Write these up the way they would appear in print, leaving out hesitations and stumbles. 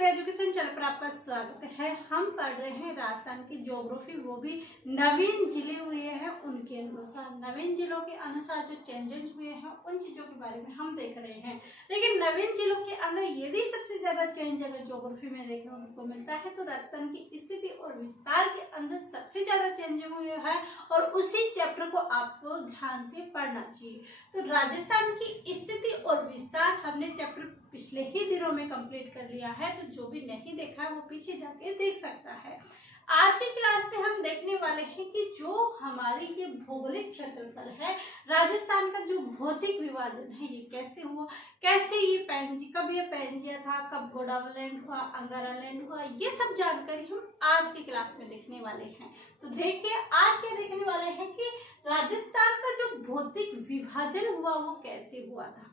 Shiv education channel पर आपका स्वागत है। हम पढ़ रहे हैं राजस्थान की ज्योग्राफी, वो भी नवीन जिले हुए हैं उनके अनुसार। नवीन जिलों के अनुसार जो चेंजेस हुए हैं उन चीजों के बारे में हम देख रहे हैं। लेकिन नवीन जिलों के अंदर यदि सबसे ज्यादा चेंज अगर ज्योग्राफी में देखने को मिलता है तो राजस्थान की स्थिति और विस्तार के अंदर सबसे ज्यादा चेंज हुए है और उसी चैप्टर को आपको ध्यान से पढ़ना चाहिए। तो राजस्थान की स्थिति और विस्तार हमने चैप्टर पिछले ही दिनों में कंप्लीट कर लिया है, तो जो भी नहीं देखा है वो पीछे जाके देख सकता है। आज की क्लास में हम देखने वाले हैं कि जो हमारी ये भौगोलिक क्षेत्रफल है, राजस्थान का जो भौतिक विभाजन है ये कैसे हुआ, कैसे ये कब ये पैंजिया था, कब गोंडवाना हुआ, अंगारालैंड हुआ, ये सब जानकारी हम आज की क्लास में देखने वाले हैं। तो देखिए आज क्या देखने वाले हैं कि राजस्थान का जो भौतिक विभाजन हुआ वो कैसे हुआ था।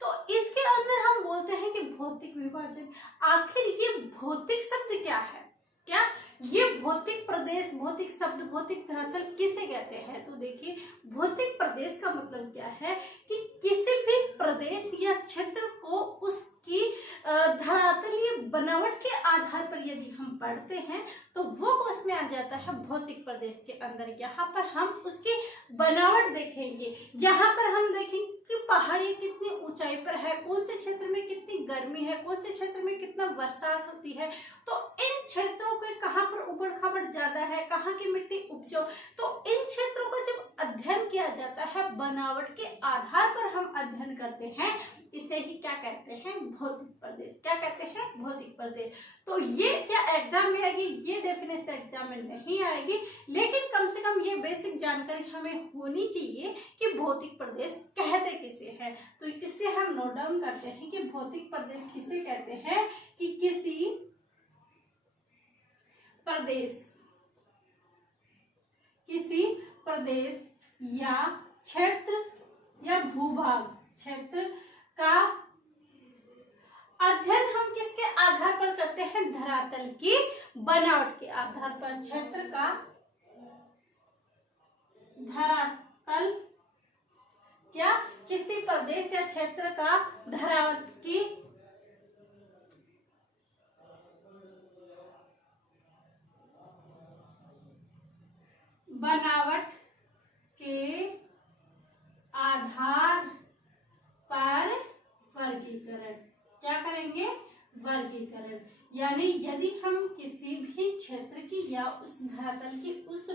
तो इसके अंदर हम बोलते हैं कि भौतिक विभाजन, आखिर ये भौतिक शब्द क्या है, क्या ये भौतिक प्रदेश, भौतिक शब्द, भौतिक धरातल किसे कहते हैं। तो देखिए भौतिक प्रदेश का मतलब क्या है कि किसी भी प्रदेश या क्षेत्र को उसकी धरातलीय बनावट के आधार पर यदि हम पढ़ते हैं तो वो उसमें आ जाता है भौतिक प्रदेश के अंदर। यहाँ पर हम उसकी बनावट देखेंगे, यहाँ पर हम देखेंगे कि पहाड़ी कितनी ऊंचाई पर है, कौन से क्षेत्र में कितनी गर्मी है, कौन से क्षेत्र में कितना बरसात होती है, तो इन क्षेत्रों के कहाँ पर उबड़ खाबड़ ज्यादा है, कहाँ की मिट्टी उपजाऊ, तो इन क्षेत्रों का जब अध्ययन किया जाता है बनावट के आधार पर हम अध्ययन करते हैं, इसे ही क्या कहते हैं, भौतिक प्रदेश। क्या कहते हैं, भौतिक प्रदेश। तो ये क्या एग्जाम में आएगी, ये डेफिनेशन एग्जाम में नहीं आएगी, लेकिन कम से कम ये बेसिक जानकारी हमें होनी चाहिए कि भौतिक प्रदेश कहते किसे हैं। तो इससे हम नोट डाउन करते हैं कि भौतिक प्रदेश किसे कहते हैं कि किसी प्रदेश या क्षेत्र या भूभाग, क्षेत्र का अध्ययन हम किसके आधार पर करते हैं, धरातल की बनावट के आधार पर। क्षेत्र का धरातल, क्या किसी प्रदेश या क्षेत्र का धरातल की बनावट के आधार पर वर्गीकरण, क्या करेंगे, वर्गीकरण। यानी यदि हम किसी भी क्षेत्र की या उस धरातल की उस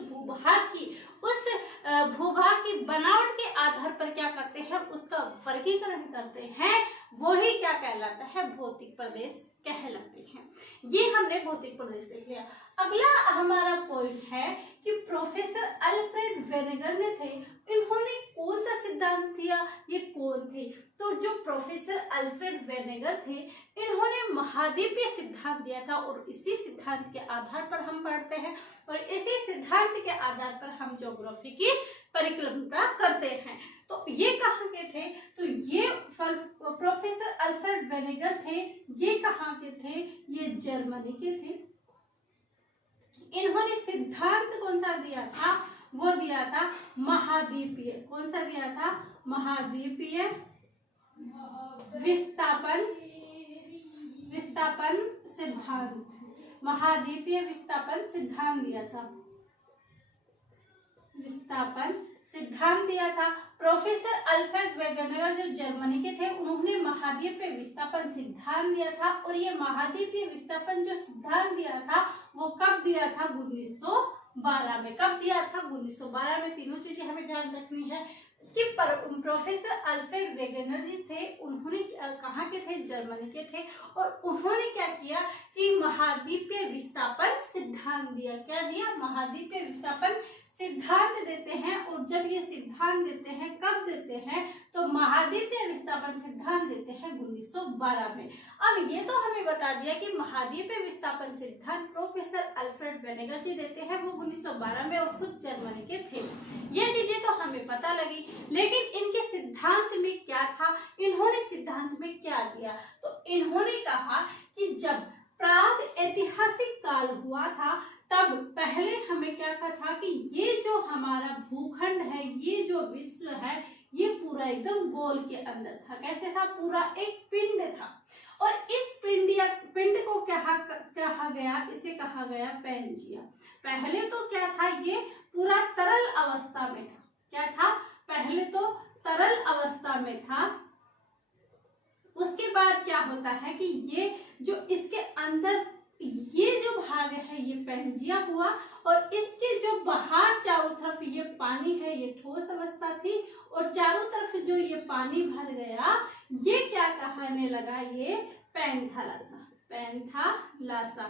भूभाग की बनावट के आधार पर क्या करते हैं, उसका वर्गीकरण करते हैं, वही क्या कहलाता है, भौतिक प्रदेश कहलाते हैं। ये हमने भौतिक प्रदेश देख लिया। अगला हमारा पॉइंट है कि प्रोफेसर अल्फ्रेड वेनेगर ने थे, इन्होंने कौन सा सिद्धांत दिया, ये कौन थे। तो जो प्रोफेसर अल्फ्रेड वेनेगर थे इन्होंने महाद्वीपीय सिद्धांत दिया था और इसी सिद्धांत के आधार पर हम पढ़ते हैं और इसी सिद्धांत के आधार पर हम ज्योग्राफी की परिकल्पना करते हैं। तो ये कहाँ के थे, तो ये प्रोफेसर अल्फ्रेड वेनेगर थे, ये कहाँ के थे, ये जर्मनी के थे। इन्होंने सिद्धांत कौन सा दिया था, वो दिया था महाद्वीपीय, कौन सा दिया था, महाद्वीपीय विस्थापन सिद्धांत, महाद्वीपीय विस्थापन सिद्धांत दिया था, विस्थापन सिद्धांत दिया था। प्रोफेसर अल्फ्रेड वेनेगर जो जर्मनी के थे उन्होंने महाद्वीपीय विस्थापन सिद्धांत दिया था और ये महाद्वीपीय विस्थापन जो सिद्धांत दिया था वो कब दिया था, 1912 में। कब दिया था, 1912 में। तीनों चीजें हमें ध्यान रखनी है कि प्रोफेसर अल्फ्रेड वेनेगर जी थे, उन्होंने कहाँ के थे, जर्मनी के थे और उन्होंने क्या किया कि महाद्वीपीय विस्थापन सिद्धांत दिया। क्या दिया, महाद्वीपीय विस्थापन सिद्धांत देते हैं। और जब ये सिद्धांत देते हैं, कब देते हैं, तो महाद्वीपीय विस्थापन सिद्धांत देते हैं 1912 में। अब ये तो हमें बता दिया कि महाद्वीपीय विस्थापन सिद्धांत प्रोफेसर अल्फ्रेड वेनेगर जी देते हैं, वो 1912 में और खुद जर्मनी के थे। ये चीजें तो हमें पता लगी, लेकिन इनके सिद्धांत में क्या था, इन्होंने सिद्धांत में क्या दिया, तो इन्होंने कहा कि जब प्राग ऐतिहासिक काल हुआ था तब पहले हमें क्या था कि ये जो हमारा भूखंड है, ये जो विश्व है, ये पूरा एकदम गोल के अंदर था। कैसे था, पूरा एक पिंड था और इस पिंड को क्या कहा गया, इसे कहा गया पैंजिया। पहले तो क्या था, ये पूरा तरल अवस्था में था। क्या था, पहले तो तरल अवस्था में था। उसके बाद क्या होता है कि ये जो इसके अंदर ये जो भाग है ये पैंजिया हुआ, और इसके जो बाहर चारों तरफ ये पानी है ये ठोस अवस्था थी, और चारों तरफ जो ये पानी भर गया ये क्या कहने लगा, ये पैंथालासा। पैंथालासा,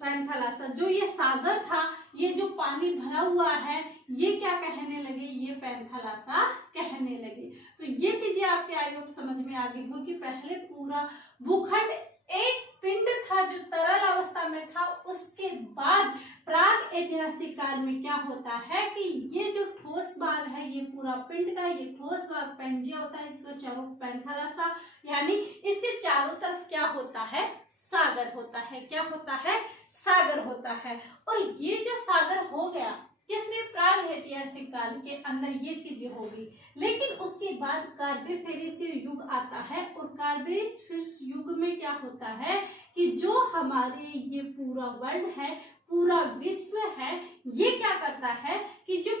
पैंथालासा जो ये सागर था, ये जो पानी भरा हुआ है ये क्या कहने लगे, ये पैंथालासा कहने लगे। तो ये चीजें आपके आई होप समझ में आ गई हो कि पहले पूरा भूखंड एक पिंड था जो तरल अवस्था में था। उसके बाद प्राग ऐतिहासिक काल में क्या होता है कि ये जो ठोस भाग है ये पूरा पिंड का ये ठोस भाग पैंजिया होता है, इसको चारों पैंथालासा, यानी इसके चारों तरफ क्या होता है, सागर होता है। क्या होता है, सागर होता है। और ये जो सागर हो गया किसमें, प्राग ऐतिहासिक काल के अंदर ये चीजें होगी। लेकिन उसके बाद कार्बोफेरेसी युग आता है, और कार्बोफेरेसी युग में क्या होता है कि जो हमारे ये पूरा वर्ल्ड है, पूरा विश्व है, ये क्या करता है कि जो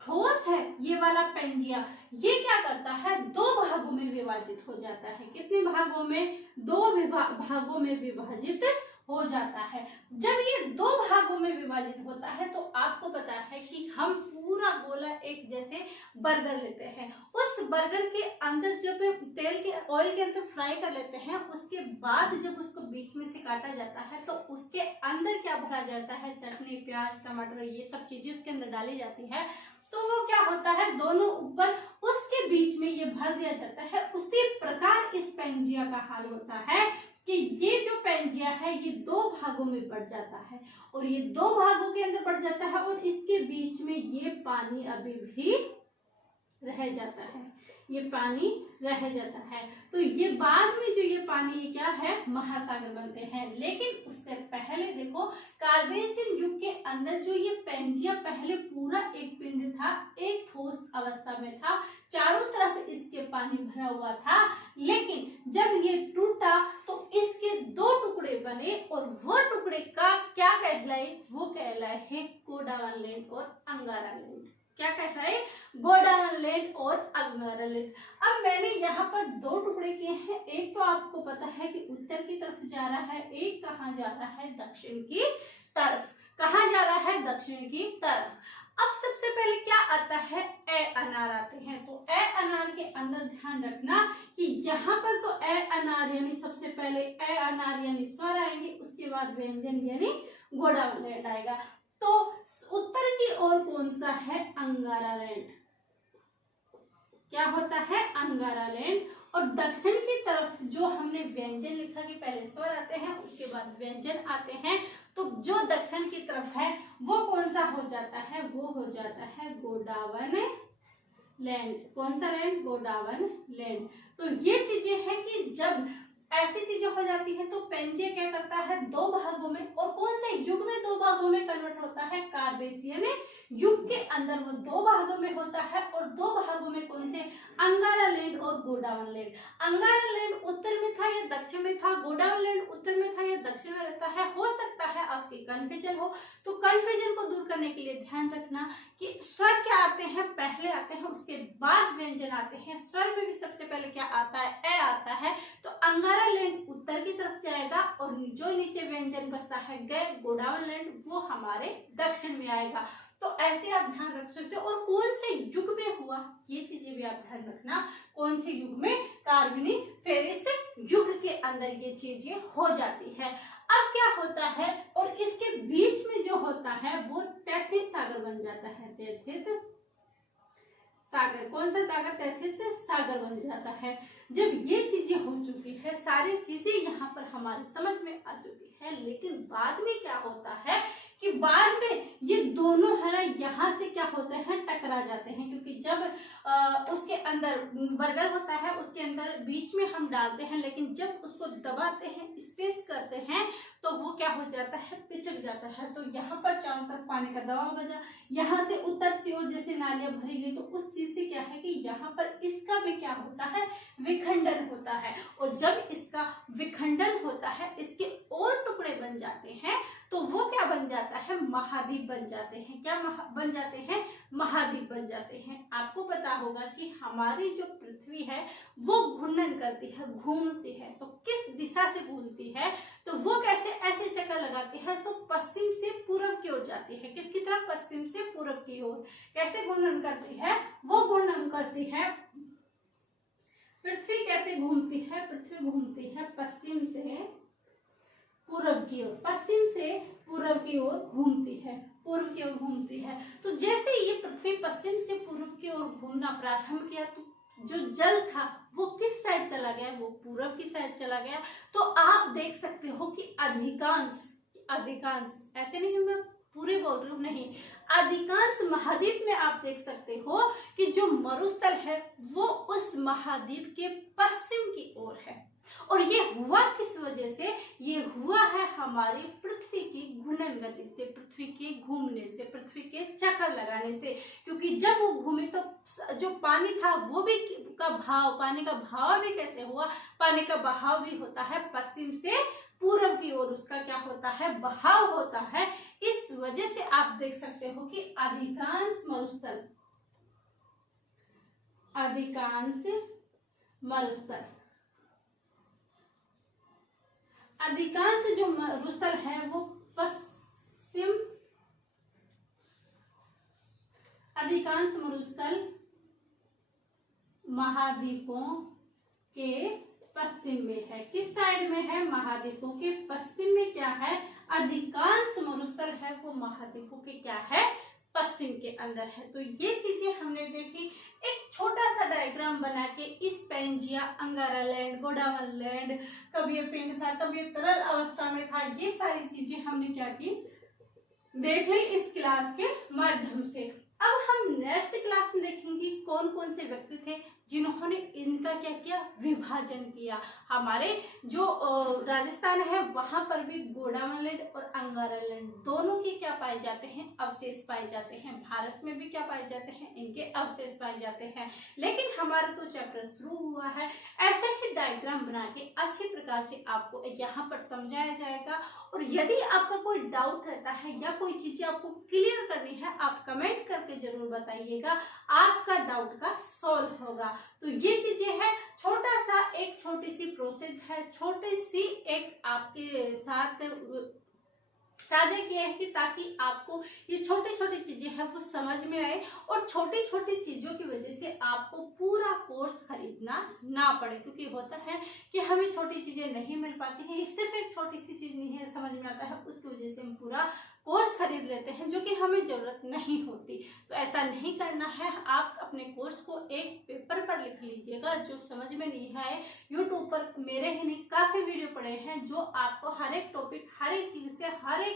ठोस है ये वाला पैंजिया, ये क्या करता है, दो भागों में विभाजित हो जाता है। कितने भागों में, दो भागों में विभाजित हो जाता है। जब ये दो भागों में विभाजित होता है तो आपको पता है कि हम पूरा गोला एक जैसे बर्गर लेते हैं, उस बर्गर के अंदर जब तेल के ऑयल के अंदर फ्राई कर लेते हैं, उसके बाद जब उसको बीच में से काटा जाता है तो उसके अंदर क्या भरा जाता है, चटनी, प्याज, टमाटर, ये सब चीजें उसके अंदर डाली जाती है। तो वो क्या होता है, दोनों ऊपर उसके बीच में ये भर दिया जाता है। उसी प्रकार इस पैंजिया का हाल होता है कि ये जो पैंजिया है ये दो भागों में बढ़ जाता है, और ये दो भागों के अंदर बढ़ जाता है, और इसके बीच में ये पानी अभी भी रह जाता है, ये पानी रह जाता है। तो ये बाद में जो ये पानी ये क्या है, महासागर बनते हैं। लेकिन उससे पहले देखो, कार्बोनेशियन युग के अंदर जो ये पैंजिया पहले पूरा एक पिंड था, एक ठोस अवस्था में था, चारों तरफ इसके पानी भरा हुआ था। लेकिन जब ये टूटा तो इसके दो टुकड़े बने, और वो टुकड़े का क्या कहलाए, वो कहलाए है गोंडवाना लैंड और अंगारा लैंड। क्या कहलाए, गोंडवाना लैंड और अंगारा लैंड। अब मैंने यहाँ पर दो टुकड़े किए हैं, एक तो आपको पता है कि उत्तर की तरफ जा रहा है, एक कहाँ जा रहा है, दक्षिण की तरफ। कहाँ जा रहा है, दक्षिण की तरफ। अब सबसे पहले क्या आता है, ए अनार आते हैं। तो ए अनार के अंदर ध्यान रखना कि यहाँ पर तो ए अनार यानी सबसे पहले ए अनार यानी स्वर आएंगे, उसके बाद व्यंजन यानी गोंडवाना लैंड आएगा। तो उत्तर की ओर कौन सा है, अंगारा लैंड। क्या होता है, अंगारा लैंड। और दक्षिण की तरफ जो हमने व्यंजन लिखा कि पहले स्वर आते हैं उसके बाद व्यंजन आते हैं, तो जो दक्षिण की तरफ है वो कौन सा हो जाता है, वो हो जाता है गोंडवाना लैंड। कौन सा लैंड, गोंडवाना लैंड। तो ये चीजें हैं कि जब ऐसी चीजें हो जाती है तो पैंजिया क्या करता है, दो भागों में, और कौन से युग में दो भागों में कन्वर्ट होता है, कार्बोनेशियन युग के अंदर वो दो भागों में होता है। और दो भागों में कौन से, अंगारा लैंड और गोंडवाना लैंड। अंगारा लैंड उत्तर में था या दक्षिण में था, गोंडवाना लैंड उत्तर में था या दक्षिण में रहता है। हो सकता है आपके कन्फ्यूजन हो, तो कन्फ्यूजन को दूर करने के लिए ध्यान रखना कि स्वर क्या आते हैं, पहले आते हैं उसके बाद व्यंजन आते हैं। स्वर में भी सबसे पहले क्या आता है, ए आता है। तो अंगारा लैंड उत्तर की तरफ जाएगा, और जो नीचे व्यंजन बचता है गए, गोंडवाना लैंड, वो हमारे दक्षिण में आएगा। तो ऐसे आप ध्यान रख सकते हो। और कौन से युग में हुआ ये चीजें भी आप ध्यान रखना, कौन से युग में, कार्बोनिफेरस युग के अंदर ये चीजें हो जाती है। अब क्या होता है, और इसके बीच में जो होता है वो तैथिस सागर बन जाता है। तैथिस सागर, कौन सा सागर, तैथिस सागर बन जाता है। जब ये चीजें हो चुकी है, सारी चीजें यहाँ पर हमारी समझ में आ चुकी है, लेकिन बाद में क्या होता है कि बाद में ये दोनों है ना यहाँ से क्या होते हैं, टकरा जाते हैं। क्योंकि जब उसके अंदर बर्गर होता है उसके अंदर बीच में हम डालते हैं, लेकिन जब उसको दबाते हैं, स्पेस करते हैं, तो वो क्या हो जाता है, पिचक जाता है। तो यहाँ पर चारों तरफ पानी का दबाव बजा, यहाँ से उत्तर की ओर जैसे नालियां भरी गई, तो उस चीज से क्या है कि यहाँ पर इसका भी क्या होता है, विखंडन होता है। और जब इसका विखंडन होता है, इसके और जाते हैं तो वो क्या बन जाता है, महाद्वीप बन जाते हैं। क्या बन जाते हैं, महाद्वीप बन जाते हैं। आपको पता होगा कि हमारी जो पृथ्वी है वो घूर्णन करती है, घूमती है, तो किस दिशा से घूमती है, तो वो कैसे ऐसे चक्कर लगाती है, तो पश्चिम से पूरब की ओर जाती है। किसकी तरफ, पश्चिम से पूरब की ओर। कैसे घूर्णन करती है, वो घूर्णन करती है, पृथ्वी कैसे घूमती है, पृथ्वी घूमती है पश्चिम से पूरब की ओर, पश्चिम से पूरब की ओर घूमती है, पूर्व की ओर घूमती है। तो जैसे ये पृथ्वी पश्चिम से पूर्व की ओर घूमना प्रारंभ किया तो जो जल था वो किस साइड चला गया, वो पूरब की साइड चला गया। तो आप देख सकते हो कि अधिकांश ऐसे नहीं मैं पूरे बोल रही हूँ, नहीं, अधिकांश महाद्वीप में आप देख सकते हो कि जो मरुस्थल है वो उस महाद्वीप के पश्चिम की ओर है। और ये हुआ किस वजह से, ये हुआ है हमारी पृथ्वी की घूर्णन गति से, पृथ्वी के घूमने से, पृथ्वी के चक्कर लगाने से। क्योंकि जब वो घूमी तो जो पानी था वो भी का भाव, पानी का भाव भी कैसे हुआ, पानी का बहाव भी होता है पश्चिम से पूरब की ओर, उसका क्या होता है, बहाव होता है। इस वजह से आप देख सकते हो कि अधिकांश जो मरुस्थल है वो अधिकांश मरुस्थल महाद्वीपों के पश्चिम में है। किस साइड में है, महाद्वीपों के पश्चिम में क्या है, अधिकांश मरुस्थल है वो महाद्वीपों के क्या है, पश्चिम के अंदर है। तो ये चीजें हमने देखी। एक छोटा सा डायग्राम बना के इस पेंजिया, अंगारा लैंड, गोंडवाना लैंड, कभी ये पिंड था, कभी ये तरल अवस्था में था, ये सारी चीजें हमने क्या की, देख ली इस क्लास के माध्यम से। अब हम नेक्स्ट क्लास में देखेंगे कौन कौन से व्यक्ति थे जिन्होंने इनका क्या किया, विभाजन किया। हमारे जो राजस्थान है वहां पर भी गोंडवाना लैंड और अंगारा लैंड दोनों के क्या पाए जाते हैं, अवशेष पाए जाते हैं। भारत में भी क्या पाए जाते हैं, इनके अवशेष पाए जाते हैं। लेकिन हमारा तो चैप्टर शुरू हुआ है, ऐसे ही डायग्राम बना के अच्छे प्रकार से आपको यहाँ पर समझाया जाएगा। और यदि आपका कोई डाउट रहता है या कोई चीजें आपको क्लियर करनी है, आप कमेंट करके जरूर बताइएगा, आपका डाउट का सॉल्व होगा। तो ये चीजें हैं, छोटा सा एक छोटी सी प्रोसेस है, छोटी सी एक आपके साथ साझा किया है कि ताकि आपको ये छोटी छोटी चीजें हैं वो समझ में आए और छोटी छोटी चीजों की वजह से आपको पूरा कोर्स खरीदना ना पड़े। क्योंकि होता है कि हमें छोटी चीजें नहीं मिल पाती है, सिर्फ एक छोटी सी चीज नहीं है समझ में आता है, उसकी वजह से हम पूरा कोर्स खरीद लेते हैं जो कि हमें जरूरत नहीं होती। तो ऐसा नहीं करना है, आप अपने कोर्स को एक पेपर पर लिख लीजिएगा। जो समझ में नहीं आए, यूट्यूब पर मेरे ही नहीं काफी वीडियो पड़े हैं जो आपको हर एक टॉपिक, हर एक चीज से, हर एक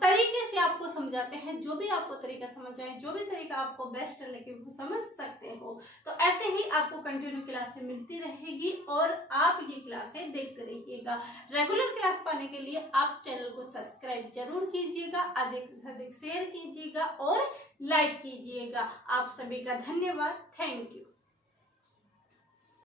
तरीके से आपको समझाते हैं। जो भी आपको तरीका समझ आए, जो भी तरीका आपको बेस्ट लगे वो समझ सकते हो। तो ऐसे ही आपको कंटिन्यू क्लासें मिलती रहेगी और आप ये क्लासें देखते रहिएगा। रेगुलर क्लास पाने के लिए आप चैनल को सब्सक्राइब जरूर कीजिएगा, अधिक से अधिक शेयर कीजिएगा और लाइक कीजिएगा। आप सभी का धन्यवाद, थैंक यू।